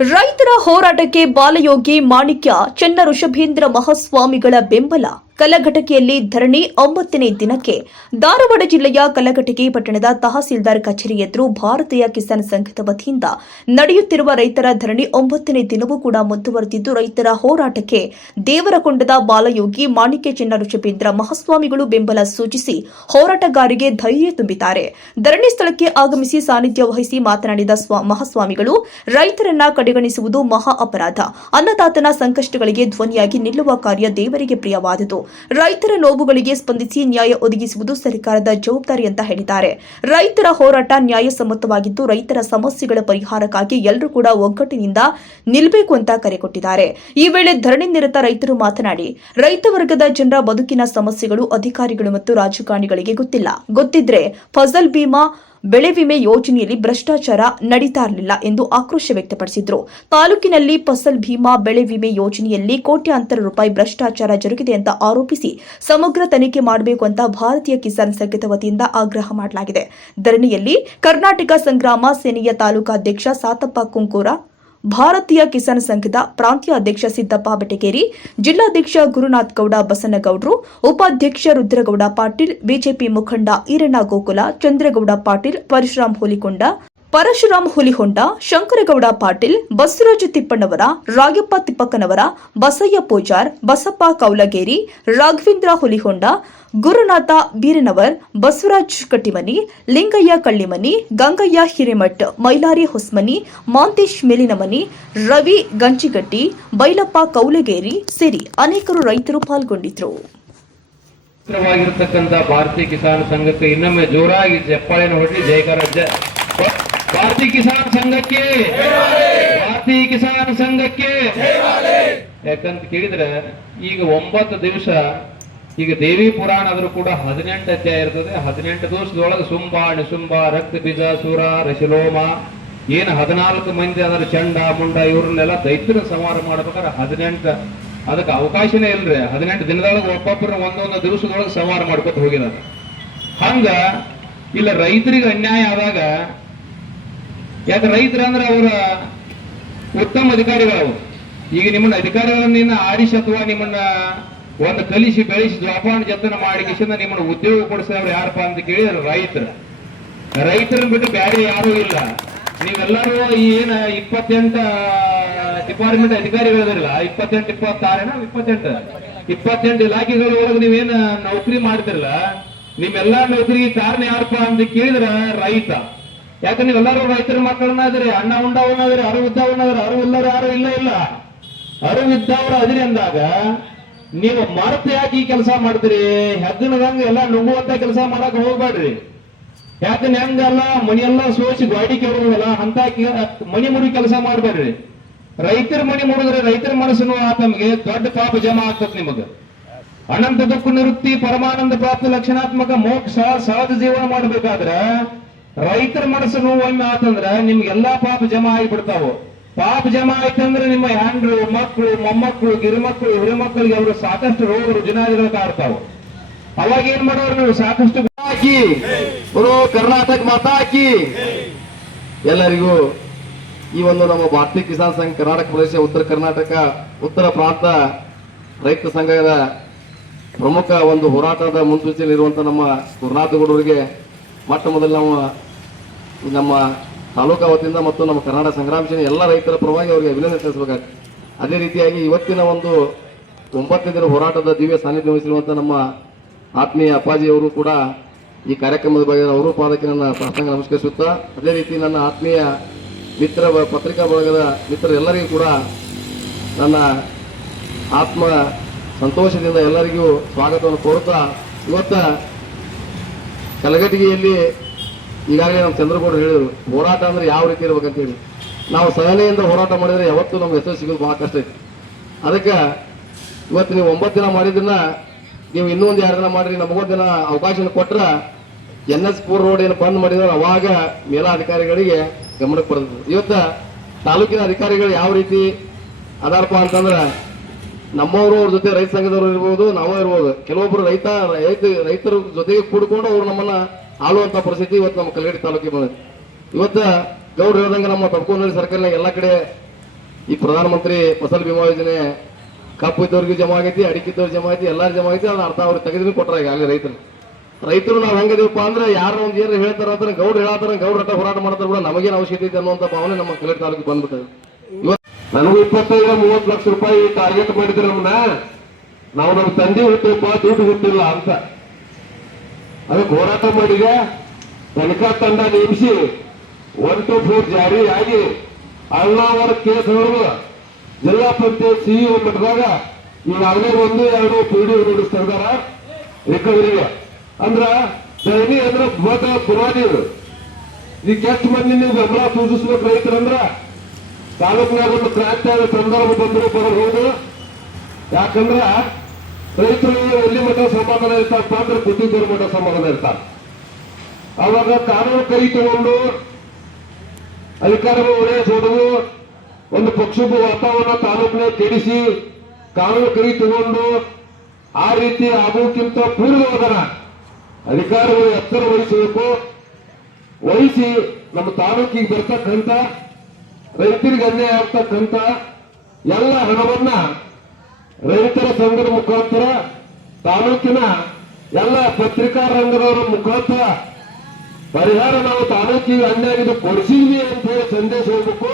ರೈತರ ಹೋರಾಟಕ್ಕೆ ಬಾಲಯೋಗಿ ಮಾಣಿಕ್ಯ ಚನ್ನಋಷಭೇಂದ್ರ ಮಹಾಸ್ವಾಮಿಗಳ ಬೆಂಬಲ. ಕಲಘಟಕಿಯಲ್ಲಿ ಧರಣಿ 9ನೇ ದಿನಕ್ಕೆ. ಧಾರವಾಡ ಜಿಲ್ಲೆಯ ಕಲಘಟಕಿ ಪಟ್ಟಣದ ತಹಸೀಲ್ದಾರ್ ಕಚೇರಿ ಎದುರು ಭಾರತೀಯ ಕಿಸಾನ್ ಸಂಘದ ವತಿಯಿಂದ ನಡೆಯುತ್ತಿರುವ ರೈತರ ಧರಣಿ 9ನೇ ದಿನವೂ ಕೂಡ ಮುಂದುವರೆದಿದ್ದು, ರೈತರ ಹೋರಾಟಕ್ಕೆ ದೇವರಕೊಂಡದ ಬಾಲಯೋಗಿ ಮಾಣಿಕ್ಯ ಚನ್ನಋಷಭೇಂದ್ರ ಮಹಾಸ್ವಾಮಿಗಳು ಬೆಂಬಲ ಸೂಚಿಸಿ ಹೋರಾಟಗಾರರಿಗೆ ಧೈರ್ಯ ತುಂಬಿದ್ದಾರೆ. ಧರಣಿ ಸ್ಥಳಕ್ಕೆ ಆಗಮಿಸಿ ಸಾನ್ನಿಧ್ಯ ವಹಿಸಿ ಮಾತನಾಡಿದ ಮಹಾಸ್ವಾಮಿಗಳು, ರೈತರನ್ನ ಕಡೆಗಣಿಸುವುದು ಮಹಾ ಅಪರಾಧ. ಅನ್ನದಾತನ ಸಂಕಷ್ಟಗಳಿಗೆ ಧ್ವನಿಯಾಗಿ ನಿಲ್ಲುವ ಕಾರ್ಯ ದೇವರಿಗೆ ಪ್ರಿಯವಾದುದು. ರೈತರ ನೋವುಗಳಿಗೆ ಸ್ಪಂದಿಸಿ ನ್ಯಾಯ ಒದಗಿಸುವುದು ಸರ್ಕಾರದ ಜವಾಬ್ದಾರಿ ಅಂತ ಹೇಳಿದ್ದಾರೆ. ರೈತರ ಹೋರಾಟ ನ್ಯಾಯಸಮ್ಮತವಾಗಿದ್ದು, ರೈತರ ಸಮಸ್ಯೆಗಳ ಪರಿಹಾರಕ್ಕಾಗಿ ಎಲ್ಲರೂ ಕೂಡ ಒಗ್ಗಟ್ಟಿನಿಂದ ನಿಲ್ಲಬೇಕು ಅಂತ ಕರೆ ಕೊಟ್ಟಿದ್ದಾರೆ. ಈ ವೇಳೆ ಧರಣಿ ನಿರತ ರೈತರು ಮಾತನಾಡಿ, ರೈತ ವರ್ಗದ ಜನರ ಬದುಕಿನ ಸಮಸ್ಯೆಗಳು ಅಧಿಕಾರಿಗಳು ಮತ್ತು ರಾಜಕಾರಣಿಗಳಿಗೆ ಗೊತ್ತಿಲ್ಲ. ಗೊತ್ತಿದ್ರೆ ಫಸಲ್ ಬಿಮಾ ಬೆಳೆ ವಿಮೆ ಯೋಜನೆಯಲ್ಲಿ ಭ್ರಷ್ಟಾಚಾರ ನಡೀತಾ ಇರಲಿಲ್ಲ ಎಂದು ಆಕ್ರೋಶ ವ್ಯಕ್ತಪಡಿಸಿದರು. ತಾಲೂಕಿನಲ್ಲಿ ಫಸಲ್ ಭೀಮಾ ಬೆಳೆ ವಿಮೆ ಯೋಜನೆಯಲ್ಲಿ ಕೋಟ್ಯಾಂತರ ರೂಪಾಯಿ ಭ್ರಷ್ಟಾಚಾರ ಜರುಗಿದೆ ಅಂತ ಆರೋಪಿಸಿ ಸಮಗ್ರ ತನಿಖೆ ಮಾಡಬೇಕು ಅಂತ ಭಾರತೀಯ ಕಿಸಾನ್ ಸಂಘದ ವತಿಯಿಂದ ಆಗ್ರಹ ಮಾಡಲಾಗಿದೆ. ಧರಣಿಯಲ್ಲಿ ಕರ್ನಾಟಕ ಸಂಗ್ರಾಮ ಸೇನೆಯ ತಾಲೂಕಾಧ್ಯಕ್ಷ ಸಾತಪ್ಪ ಕುಂಕೂರ, ಭಾರತೀಯ ಕಿಸಾನ್ ಸಂಘದ ಪ್ರಾಂತೀಯ ಅಧ್ಯಕ್ಷ ಸಿದ್ದಪ್ಪ ಬೆಟಗೇರಿ, ಜಿಲ್ಲಾಧ್ಯಕ್ಷ ಗುರುನಾಥ್ ಗೌಡ ಬಸನಗೌಡರು, ಉಪಾಧ್ಯಕ್ಷ ರುದ್ರಗೌಡ ಪಾಟೀಲ್, ಬಿಜೆಪಿ ಮುಖಂಡ ಈರಣ್ಣ ಗೋಕುಲ, ಚಂದ್ರಗೌಡ ಪಾಟೀಲ್, ಪರಶುರಾಮ್ ಹುಲಿಹೊಂಡ, ಶಂಕರಗೌಡ ಪಾಟೀಲ್, ಬಸವರಾಜ ತಿಪ್ಪಣ್ಣವರ, ರಾಗಪ್ಪ ತಿಪ್ಪಕ್ಕನವರ, ಬಸಯ್ಯ ಪೂಜಾರ್, ಬಸಪ್ಪ ಕೌಲಗೇರಿ, ರಾಘವೇಂದ್ರ ಹುಲಿಹೊಂಡ, ಗುರುನಾಥ ಬೀರನವರ್, ಬಸವರಾಜ್ ಕಟ್ಟಿಮನಿ, ಲಿಂಗಯ್ಯ ಕಳ್ಳಿಮನಿ, ಗಂಗಯ್ಯ ಹಿರೇಮಠ್, ಮೈಲಾರಿ ಹೊಸ್ಮನಿ, ಮಾಂತೇಶ್ ಮೇಲಿನಮನಿ, ರವಿ ಗಂಚಿಗಟ್ಟಿ, ಬೈಲಪ್ಪ ಕೌಲಗೇರಿ ಸೇರಿ ಅನೇಕರು ರೈತರು ಪಾಲ್ಗೊಂಡಿದ್ದರು. ಭಾರತೀಯ ಕಿಸಾನ್ ಸಂಘಕ್ಕೆ ಇನ್ನೊಮ್ಮೆ ಜೋರಾಗಿ ಚಪ್ಪಾಳೆಯನ್ನು ಹೊರಟಿ ಜಯಕಾರ. ಭಾರತೀಯ ಕಿಸಾನ್ ಸಂಘಕ್ಕೆ, ಭಾರತೀಯ ಕಿಸಾನ್ ಸಂಘಕ್ಕೆ. ಯಾಕಂತ ಕೇಳಿದ್ರೆ ಈಗ 9 ದಿವಸ, ಈಗ ದೇವಿ ಪುರಾಣ ಆದ್ರೂ ಕೂಡ 18 ಅಧ್ಯಾಯ ಇರ್ತದೆ. 18 ದಿವಸದೊಳಗೆ ಸುಂಬ, ನಿಸುಂಬ, ರಕ್ತ ಬೀಜ, ಸೂರ, ರಶಿಲೋಮ, ಏನು 14 ಮಂದಿ ಅದರ ಚಂಡ ಮುಂಡ ಇವ್ರನ್ನೆಲ್ಲ ದೈತ್ಯನ ಸಂಹಾರ ಮಾಡ್ಬೇಕಾದ್ರೆ 18 ಅದಕ್ಕೆ ಅವಕಾಶನೇ ಇಲ್ರಿ. 18 ದಿನದೊಳಗೆ ಒಬ್ಬೊಬ್ಬರ ಒಂದೊಂದು ದಿವಸದೊಳಗೆ ಸಂಹಾರ ಮಾಡ್ಕೊತ ಹೋಗಿದಾರೆ. ಹಂಗ ಇಲ್ಲ ರೈತರಿಗೆ ಅನ್ಯಾಯ ಆದಾಗ, ಯಾಕೆ ರೈತರ ಅಂದ್ರೆ ಅವರ ಉತ್ತಮ ಅಧಿಕಾರಿಗಳು. ಈಗ ನಿಮ್ಮನ್ನ ಅಧಿಕಾರಿಗಳನ್ನ ಆರಿಸಿ ಅಥವಾ ನಿಮ್ಮನ್ನ ಒಂದು ಕಲಿಸಿ ಬೆಳೆಸಿ ಜೋಪಾನ ಜತನ ಮಾಡಿ ನಿಮ್ಮನ್ನ ಉದ್ಯೋಗ ಕೊಡಿಸಿದವ್ರು ಯಾರಪ್ಪ ಅಂತ ಕೇಳಿದ್ರೆ ರೈತರನ್ನ ಬಿಟ್ಟು ಬೇರೆ ಯಾರೂ ಇಲ್ಲ. ನೀವೆಲ್ಲರೂ ಏನ 28 ಡಿಪಾರ್ಟ್ಮೆಂಟ್ ಅಧಿಕಾರಿಗಳಿರಲ್ಲ, 28 ಇಲಾಖೆಗಳ ಒಳಗೆ ನೀವೇನ ನೌಕರಿ ಮಾಡ್ತಿರಲ್ಲ, ನಿಮ್ಮೆಲ್ಲಾ ನೌಕರಿಗೆ ಕಾರಣ ಯಾರಪ್ಪ ಅಂತ ಕೇಳಿದ್ರ ರೈತ. ಯಾಕಂದ್ರೆ ನೀವೆಲ್ಲರೂ ರೈತರ ಮಕ್ಕಳನ್ನ ಇದ್ರಿ, ಅಣ್ಣ ಉಂಡವನಾದ್ರಿ, ಅರಿವಿದ್ದವನಾದ್ರಿ, ಅರಿವಿಲ್ಲರು ಯಾರು ಇಲ್ಲ. ಅರಿವಿದ್ದವ್ರು ಅದ್ರಿ ಅಂದಾಗ ನೀವು ಮರೆತು ಯಾಕೆ ಈ ಕೆಲಸ ಮಾಡ್ತೀರಿ? ಹೆಗ್ಗನದಂಗ ಎಲ್ಲ ನುಂಗುವಂತ ಕೆಲಸ ಮಾಡಕ್ ಹೋಗ್ಬೇಡ್ರಿ. ಯಾಕಂದ್ರೆ ಹೆಂಗಲ್ಲ ಮನೆಯೆಲ್ಲ ಸೋಸಿ ಗಾಡಿ ಕೇಳೋದಲ್ಲ ಅಂತ ಮನಿ ಮುಡಿ ಕೆಲಸ ಮಾಡ್ಬೇಡ್ರಿ. ರೈತರ ಮನಿ ಮುಡಿದ್ರೆ ರೈತರ ಮನಸ್ಸನ್ನು ತಮಗೆ ದೊಡ್ಡ ಪಾಪ ಜಮಾ ಆಗ್ತದೆ. ನಿಮಗ ಅನಂತ ದುಃಖ ನಿವೃತ್ತಿ, ಪರಮಾನಂದ ಪ್ರಾಪ್ತಿ, ಲಕ್ಷಣಾತ್ಮಕ ಮೋಕ್ಷ, ಸಹಜ ಜೀವನ ಮಾಡ್ಬೇಕಾದ್ರ ರೈತರ ಮನಸ್ಸನ್ನು ಒಮ್ಮೆ ಆತಂದ್ರ ನಿಮ್ಗೆಲ್ಲಾ ಪಾಪ ಜಮಾ ಆಗಿಬಿಡ್ತಾವ. ಪಾಪ ಜಮಾ ಆಯ್ತಂದ್ರೆ ನಿಮ್ಮ ಹ್ಯಾಂಡ್ರು, ಮಕ್ಕಳು, ಮೊಮ್ಮಕ್ಕಳು, ಗಿರಿಮಕ್ಕಳು, ಹಿರಿಮಕ್ಕಳಿಗೆ ಅವರು ಸಾಕಷ್ಟು ರೋಗ ರುಜಿನಾದಿಗಳು ಕಾಡ್ತಾವ. ಅವಾಗ ಏನ್ ಮಾಡೋರು ನೀವು? ಸಾಕಷ್ಟು ಹಾಕಿ ಕರ್ನಾಟಕ ಮಾತಾ ಹಾಕಿ. ಎಲ್ಲರಿಗೂ ಈ ಒಂದು ನಮ್ಮ ಭಾರತೀಯ ಕಿಸಾನ್ ಸಂಘ ಕರ್ನಾಟಕ ಪ್ರದೇಶ ಉತ್ತರ ಕರ್ನಾಟಕ ಉತ್ತರ ಪ್ರಾಂತ ರೈತ ಸಂಘದ ಪ್ರಮುಖ ಒಂದು ಹೋರಾಟದ ಮುನ್ಸೂಚನೆಯಿರುವಂತ ನಮ್ಮ ಗುರುನಾಥಗೌಡರಿಗೆ ಮೊಟ್ಟ ಮೊದಲು ನಾವು ನಮ್ಮ ತಾಲೂಕಾ ವತಿಯಿಂದ ಮತ್ತು ನಮ್ಮ ಕರ್ನಾಟಕ ಸಂಗ್ರಾಮ ಸೇನೆ ಎಲ್ಲ ರೈತರ ಪರವಾಗಿ ಅವರಿಗೆ ಅಭಿನಂದನೆ ಸಲ್ಲಿಸಬೇಕಾಗ್ತದೆ. ಅದೇ ರೀತಿಯಾಗಿ ಇವತ್ತಿನ ಒಂದು 9ನೇ ದಿನ ಹೋರಾಟದ ದಿವ್ಯ ಸಾನ್ನಿಧ್ಯ ವಹಿಸಿರುವಂತಹ ನಮ್ಮ ಆತ್ಮೀಯ ಅಪ್ಪಾಜಿಯವರು ಕೂಡ ಈ ಕಾರ್ಯಕ್ರಮದ ಬಗ್ಗೆ ಅವರು ಪಾದಕ್ಕೆ ನನ್ನ ಪ್ರಾರ್ಥನೆ ನಮಸ್ಕರಿಸುತ್ತಾ, ಅದೇ ರೀತಿ ನನ್ನ ಆತ್ಮೀಯ ಮಿತ್ರ ಪತ್ರಿಕಾ ಬಳಗದ ಮಿತ್ರರೆಲ್ಲರಿಗೂ ಕೂಡ ನನ್ನ ಆತ್ಮ ಸಂತೋಷದಿಂದ ಎಲ್ಲರಿಗೂ ಸ್ವಾಗತವನ್ನು ಕೋರುತ್ತಾ, ಇವತ್ತ ಕಲಘಟಗಿಯಲ್ಲಿ ಈಗಾಗಲೇ ನಮ್ಮ ಚಂದ್ರಗೌಡರು ಹೇಳಿದರು ಹೋರಾಟ ಅಂದ್ರೆ ಯಾವ ರೀತಿ ಇರ್ಬೇಕಂತ ಹೇಳಿ. ನಾವು ಸಹನೆಯಿಂದ ಹೋರಾಟ ಮಾಡಿದ್ರೆ ಯಾವತ್ತೂ ನಮ್ಗೆ ಹೆಸರು ಸಿಗೋದು ಬಹಳ ಕಷ್ಟ ಐತಿ. ಅದಕ್ಕೆ ಇವತ್ತು ನೀವು 9 ದಿನ ಮಾಡಿದ್ರನ್ನ ನೀವು ಇನ್ನೂ ಒಂದು 2 ದಿನ ಮಾಡ್ರಿ, ನಮಗೊಂದು ದಿನ ಅವಕಾಶ ಕೊಟ್ರ NS ಪೂರ್ ರೋಡ್ ಏನು ಬಂದ್ ಮಾಡಿದ್ರೆ ಅವಾಗ ಮೇಲಾಧಿಕಾರಿಗಳಿಗೆ ಗಮನಕ್ಕೆ ಬರ್ತದೆ. ಇವತ್ತ ತಾಲೂಕಿನ ಅಧಿಕಾರಿಗಳು ಯಾವ ರೀತಿ ಅದಾರಪ್ಪ ಅಂತಂದ್ರೆ ನಮ್ಮವರು ಅವ್ರ ಜೊತೆ ರೈತ ಸಂಘದವರು ಇರ್ಬೋದು, ನಾವೇ ಇರ್ಬೋದು, ಕೆಲವೊಬ್ರು ರೈತರ ಜೊತೆಗೆ ಕೂಡ್ಕೊಂಡು ಅವ್ರು ನಮ್ಮನ್ನ ಆಳುವಂತ ಪರಿಸ್ಥಿತಿ ಇವತ್ತು ನಮ್ಮ ಕಲಘಟಗಿ ತಾಲೂಕಿಗೆ ಬಂದಿದೆ. ಇವತ್ತ ಗೌಡ್ರು ಹೇಳ್ದಂಗೆ ನಮ್ಮ ತಪ್ಕೊಂಡಿ ಸರ್ಕಲ್ನಾಗ ಎಲ್ಲ ಕಡೆ ಈ ಪ್ರಧಾನಮಂತ್ರಿ ಫಸಲ್ ಬಿಮಾ ಯೋಜನೆ ಕಬ್ಬು ಇದ್ದವ್ರಿಗೆ ಜಮಾ ಆಗೈತಿ, ಅಡಿಕೆ ಇದ್ದವ್ರಿಗೆ ಜಮಾ ಐತಿ, ಎಲ್ಲಾರು ಜಮಾ ಐತಿ. ಅದ್ರ ಅರ್ಥ ಅವ್ರಿಗೆ ತೆಗೆದು ಕೊಟ್ರ ಈಗಾಗಲೇ ರೈತರು ನಾವು ಹೆಂಗದೀವಪ್ಪ ಅಂದ್ರೆ ಯಾರು ಒಂದು ಏನು ಹೇಳ್ತಾರ ಅಂದ್ರೆ ಗೌಡ್ರು ಹೇಳತ್ತಾರ, ಗೌಡ್ರ ಹಠ ಹೋರಾಟ ಮಾಡ್ತಾರ ಕೂಡ ನಮಗೇನು ಅವಶ್ಯಕತೆ ಇದೆ ಅನ್ನುವಂಥ ಭಾವನೆ ನಮ್ಮ ಕಲಘಟಕಿ ತಾಲೂಕಿಗೆ ಬಂದ್ಬಿಟ್ಟದೆ. ನನಗೂ 25-30 ಲಕ್ಷ ರೂಪಾಯಿ ಟಾರ್ಗೆಟ್ ಮಾಡಿದ್ರೆ ನಮ್ಮನ್ನ, ನಾವು ನಮ್ಮ ತಂದೆ ಹುಟ್ಟಪ್ಪ ದುಡ್ಡು ಹುಟ್ಟಿಲ್ಲ ಅಂತ ಅದಕ್ಕೆ ಹೋರಾಟ ಮಾಡಿದೆ. ತನಿಖಾ ತಂಡ ನೇಮಿಸಿ 1 to 4 ಜಾರಿಯಾಗಿ ಅಳ್ನಾವರ ಕೇಸ್ ಹೊರದು ಜಿಲ್ಲಾ ಪಂಚಾಯತ್ ಸಿಇಒ ಮಟ್ಟದಾಗ ಈಗಾಗಲೇ 1-2 ಪಿಡಿಒ ನೋಟಿಸ್ ತೆಗೆದಾರ ರಿಕವರಿಗೆ. ಅಂದ್ರ ದಯನಿ ಅಂದ್ರ ಪುರಾಣಿ ಈಗ ಎಷ್ಟು ಮಂದಿ ನೀವು ಬೆಂಬಲ ಸೂಚಿಸ್ಬೇಕು ರೈತರಂದ್ರ ತಾಲೂಕಿನಾಗ ಒಂದು ಕ್ರಾಂತಿ ಆದ ಸಂದರ್ಭ ಬಂದರೂ ಬರಬಹುದು. ಯಾಕಂದ್ರ ರೈತರು ಎಲ್ಲಿ ಮಟ್ಟ ಸಮಾಧಾನ ಇರ್ತಾರಪ್ಪ ಅಂದ್ರೆ ಕುಟ್ಟಿದ್ದವ್ರ ಮಟ್ಟ ಸಮಾಧಾನ ಇರ್ತಾರೆ. ಅವಾಗ ಕಾನೂನು ಕೈ ತಗೊಂಡು ಅಧಿಕಾರಿಗಳು ಒಡೆಸೋದು, ಒಂದು ಪಕ್ಷದ ವಾತಾವರಣ ತಾಲೂಕಿನ ಕೆಡಿಸಿ ಕಾನೂನು ಕೈ ತಗೊಂಡು ಆ ರೀತಿ ಆಗೋಕ್ಕಿಂತ ಪೂರ್ವವಾದನ ಅಧಿಕಾರಿಗಳು ಎಚ್ಚರ ವಹಿಸಿ ನಮ್ಮ ತಾಲೂಕಿಗೆ ಬರ್ತಕ್ಕಂಥ ರೈತರಿಗೆ ಅನ್ಯಾಯ ಆಗ್ತಕ್ಕಂಥ ಎಲ್ಲ ಹಣವನ್ನ ರೈತರ ಸಂಘದ ಮುಖಾಂತರ ತಾಲೂಕಿನ ಎಲ್ಲ ಪತ್ರಿಕಾ ರಂಗದವರ ಮುಖಾಂತರ ಪರಿಹಾರ ನಾವು ತಾಲೂಕಿಗೆ ಅನ್ಯಾಯ ಕೊಡಿಸಿದ್ವಿ ಅಂತ ಹೇಳಿ ಸಂದೇಶ ಹೋಗ್ಬೇಕು.